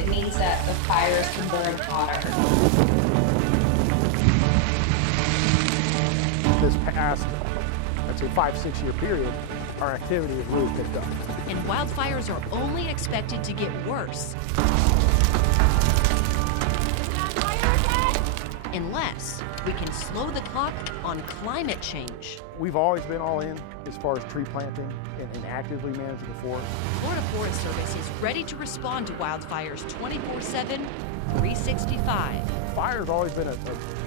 it means that the fires can burn hotter. This past, I'd say 5-6 year period, our activity has really picked up. And wildfires are only expected to get worse. Unless we can slow the clock on climate change. We've always been all in as far as tree planting and actively managing the forest. Florida Forest Service is ready to respond to wildfires 24/7, 365. Fire's always been a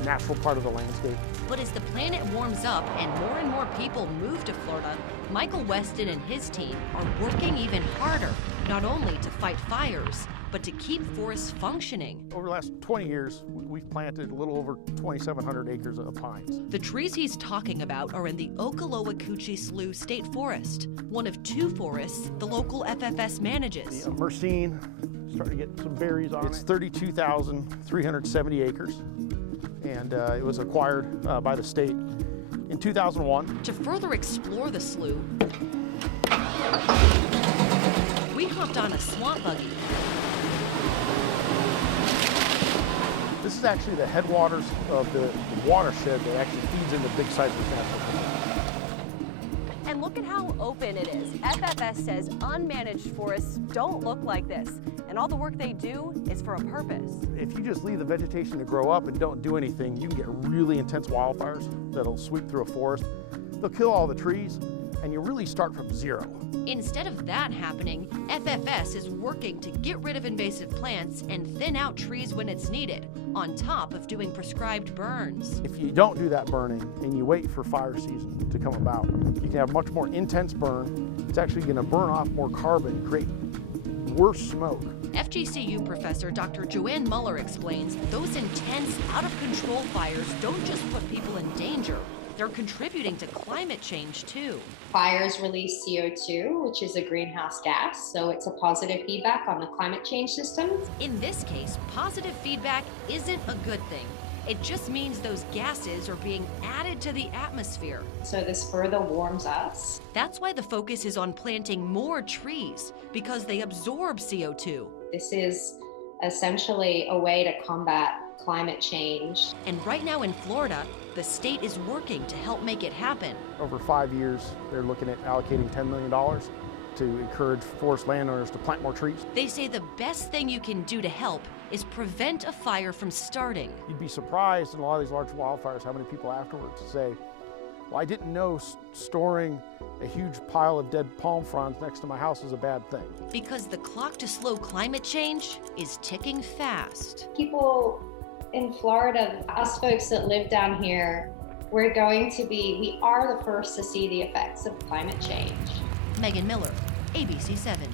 natural part of the landscape. But as the planet warms up and more people move to Florida, Michael Weston and his team are working even harder, not only to fight fires, but to keep forests functioning. Over the last 20 years, we've planted a little over 2,700 acres of pines. The trees he's talking about are in the Okaloosa Slough State Forest, one of 2 forests the local FFS manages. The Myrcene, starting to get some berries on it. It's 32,370 acres, and it was acquired by the state in 2001. To further explore the slough, we hopped on a swamp buggy. This is actually the headwaters of the watershed that actually feeds into Big Cypress National Park. And look at how open it is. FFS says unmanaged forests don't look like this, and all the work they do is for a purpose. If you just leave the vegetation to grow up and don't do anything, you can get really intense wildfires that'll sweep through a forest. They'll kill all the trees, and you really start from zero. Instead of that happening, FFS is working to get rid of invasive plants and thin out trees when it's needed, on top of doing prescribed burns. If you don't do that burning and you wait for fire season to come about, you can have much more intense burn. It's actually going to burn off more carbon, create worse smoke. FGCU professor Dr. Joanne Muller explains those intense, out-of-control fires don't just put people in danger, they're contributing to climate change too. Fires release CO2, which is a greenhouse gas, so it's a positive feedback on the climate change system. In this case, positive feedback isn't a good thing. It just means those gases are being added to the atmosphere. So this further warms us. That's why the focus is on planting more trees, because they absorb CO2. This is essentially a way to combat climate change. And right now in Florida, the state is working to help make it happen. Over 5 years, they're looking at allocating $10 million to encourage forest landowners to plant more trees. They say the best thing you can do to help is prevent a fire from starting. You'd be surprised in a lot of these large wildfires how many people afterwards say, well, I didn't know storing a huge pile of dead palm fronds next to my house is a bad thing. Because the clock to slow climate change is ticking fast. People in Florida, us folks that live down here, we are the first to see the effects of climate change. Megan Miller, ABC 7.